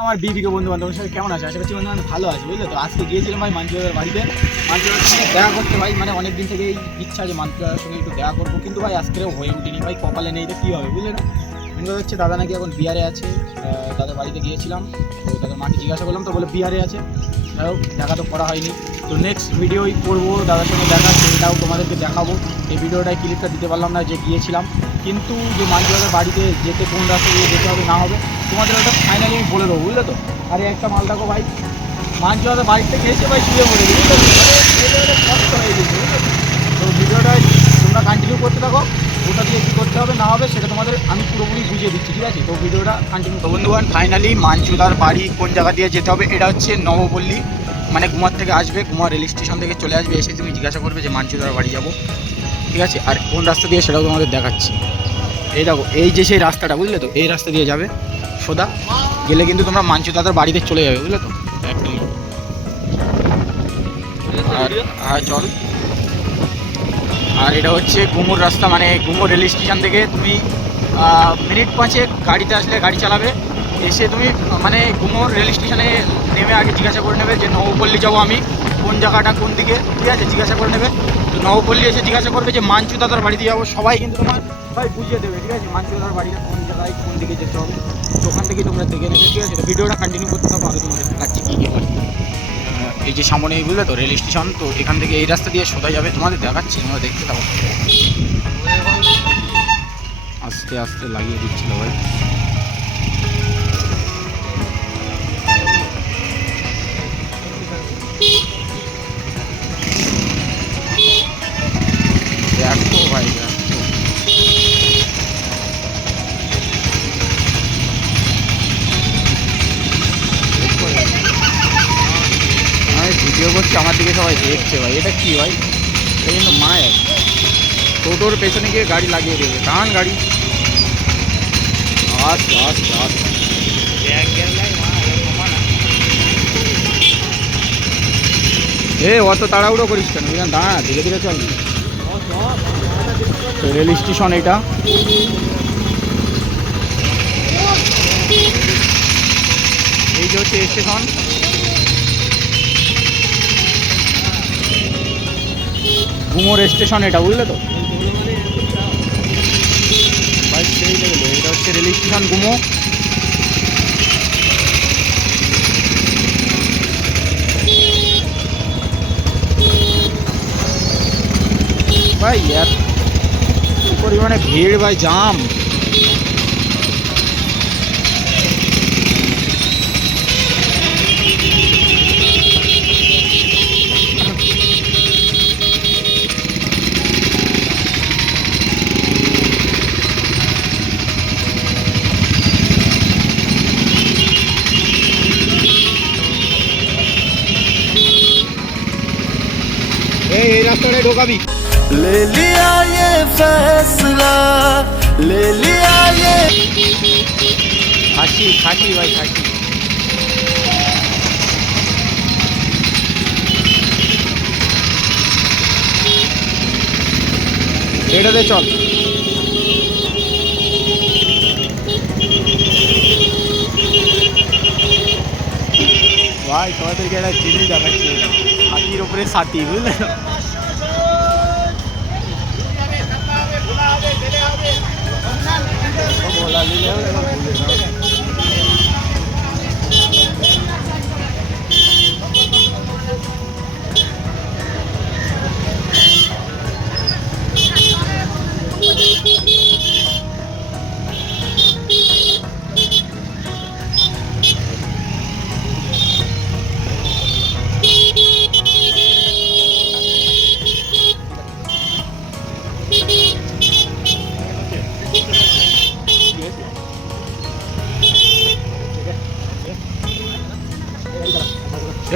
আমার বিবিকে বন্ধু বান্ধবের সাথে কেমন আছে? আশা করছি বন্ধু বান্ধব ভালো আছে, বুঝলে তো। আজকে গিয়েছিলাম ভাই মাঞ্চুদার বাড়িতে। মাঞ্চুদার সঙ্গে দেখা করতে ভাই, মানে অনেক দিন থেকেই ইচ্ছা যে মাঞ্চুদার সঙ্গে একটু দেখা করবো, কিন্তু ভাই আজকেও হয়ে উঠিনি ভাই, কপালে নেই। এটা কী হবে বুঝলে না। কিন্তু হচ্ছে দাদা নাকি এখন বিহারে আছে, দাদার বাড়িতে গিয়েছিলাম, তো দাদার মাকে জিজ্ঞাসা করলাম, তো বলে বিহারে আছে। যাই হোক, দেখা তো করা হয়নি, তো নেক্সট ভিডিওই করবো দাদার সঙ্গে দেখা, সেটাও তোমাদেরকে দেখাবো। এই ভিডিওটায় ক্লিপটা দিতে পারলাম না যে গিয়েছিলাম, কিন্তু যে মাঞ্চুদার বাড়িতে যেতে কোন রাস্তা দিয়ে যেতে হবে না হবে তোমাদের ওটা ফাইনালি আমি বলে দেবো, বুঝলে তো। আরে একটা মাল দেখো ভাই, মাঞ্চুদার বাড়ি থেকে এসে ভাই শুয়ে পড়ে বুঝলে তো, কষ্ট হয়ে গেছে বুঝলে তো। তো ভিডিওটাই তোমরা কন্টিনিউ করতে থাকো, ওটা দিয়ে কী করতে হবে না হবে সেটা তোমাদের আমি পুরোপুরি বুঝিয়ে দিচ্ছি, ঠিক আছে? তো ভিডিওটা কন্টিনিউ। তো বন্ধুগণ, ফাইনালি মাঞ্চুদার বাড়ি কোন জায়গা দিয়ে যেতে হবে, এটা হচ্ছে নবপল্লী, মানে গুমার থেকে আসবে, গুমার রেল স্টেশন থেকে চলে আসবে, এসে তুমি জিজ্ঞাসা করবে যে মাঞ্চুদার বাড়ি যাবো, ঠিক আছে? আর কোন রাস্তা দিয়ে সেটাও তোমাদের দেখাচ্ছি। এই দেখো, এই যে সেই রাস্তাটা, বুঝলে তো, এই রাস্তা দিয়ে যাবে সোজা গেলে কিন্তু তোমরা মাঞ্চুদাদার বাড়িতে চলে যাবে, বুঝলে তো, একদম। আর চল। আর এটা হচ্ছে গুমুর রাস্তা, মানে গুমুর রেল স্টেশন থেকে তুমি মিনিট 5 গাড়িতে আসলে, গাড়ি চালাবে, এসে তুমি মানে গুমুর রেল স্টেশনে নেমে আগে জিজ্ঞাসা করে নেবে যে নবপল্লী যাবো আমি, কোন জায়গাটা কোন দিকে, ঠিক আছে? জিজ্ঞাসা করে নেবে। তো নবপল্লী এসে জিজ্ঞাসা করবে যে মাঞ্চুদাদার বাড়িতে যাবো, সবাই কিন্তু তোমার সবাই বুঝিয়ে দেবে, ঠিক আছে? মাঞ্চুদাদার বাড়িটা কোন জায়গায় কোন দিকে যেতে হবে, তো ওখান থেকে তোমরা দেখে নেবে, ঠিক আছে? তো ভিডিওটা কন্টিনিউ করতে থাকো, আরও তোমাদের দেখাচ্ছি কী কী হয়। এই যে সামনে, বুঝলে তো, রেল স্টেশন, তো এখান থেকে এই রাস্তা দিয়ে সোজা যাবে, তোমাদের দেখাচ্ছি, তোমরা দেখতে থাকো। আস্তে আস্তে লাগিয়ে দিচ্ছিল ভাই। দেখো ভাই, দেখো। আমি ভিডিও করছি, আমার দিকে সবাই দেখছে ভাই, এটা কি ভাই? এটা কিন্তু মায়ের টোটোর পেছনে গিয়ে গাড়ি লাগিয়ে দেবে, কারণ গাড়ি আস্তে আস্তে আস্তে। অত তাড়াহুড়ো করিস কেন, বুঝলেন? দাঁড়া, ধীরে ধীরে চল। তো রেল স্টেশন এটা, এই যে হচ্ছে স্টেশন। গুমোর স্টেশন এটা, বুঝলে তো ভাই, সেই লেভেলে। এটা হচ্ছে রেল স্টেশন গুমো। ভাই এত পরিমাণে ভিড় ভাই, জাম। এই রাস্তাটায় ঢোকাবি। ले लिया ये फैसला, ले लिया ये। খাসি খাসি ভাই, খাসি। এটাতে চল। ভাই তোমাদেরকে একটা জিনিস দেখাচ্ছি, হাতির ওপরে সাথী, বুঝলে তো। বলা দিলে হবে, এবার ভুলে যাও।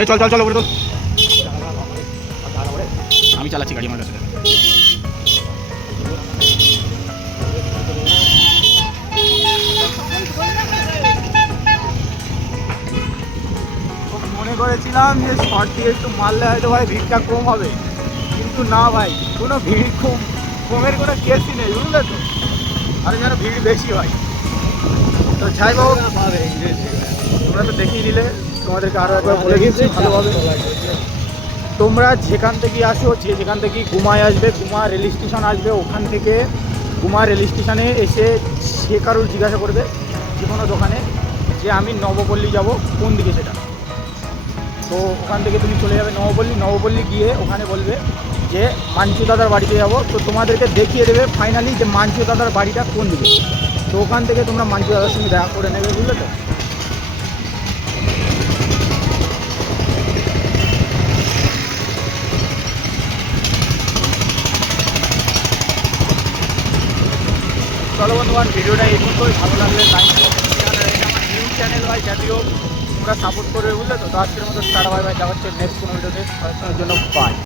এই চল চল চল, উপরে তোল। আমি চালাচ্ছি গাড়ি, আমার কাছে। মনে করেছিলাম যে শর্ট দিয়ে একটু মারলে হয়তো ভাই ভিড়টা কম হবে, কিন্তু না ভাই, কোনো ভিড় কমের কোনো কেসই নেই, বুঝলে তো। আরে যেন ভিড় বেশি হয়। তো যাই হোক, তোমরা তো দেখিয়ে দিলে, তোমাদেরকে আরও একবার বলে দিচ্ছি ভালোভাবে। তোমরা যেখান থেকে আসো, যেখান থেকে গুমায় আসবে, গুমা রেল স্টেশন আসবে, ওখান থেকে গুমা রেল স্টেশনে এসে যে কারোর জিজ্ঞাসা করবে যে কোনো দোকানে যে আমি নবপল্লী যাব, কোন দিকে সেটা। তো ওখান থেকে তুমি চলে যাবে নবপল্লী গিয়ে ওখানে বলবে যে মাঞ্চু দাদার বাড়িতে যাব। তো তোমাদেরকে দেখিয়ে দেবে ফাইনালি যে মাঞ্চু দাদার বাড়িটা কোন দিকে। তো ওখান থেকে তোমরা মাঞ্চু দাদার সঙ্গে দেখা করে নেবে, বুঝলে তো। চলো বন্ধুবান, ভিডিওটা এই পর্যন্তই। ভালো লাগলে লাইক আমার নিউজ চ্যানেল ভাই জাতীয়, তোমরা সাপোর্ট করবে, বুঝলে তো। তো আজকের মতো টাটা বাই বাই, দেখা হচ্ছে নেক্সট কোনো ভিডিওতে। জন্য বাই।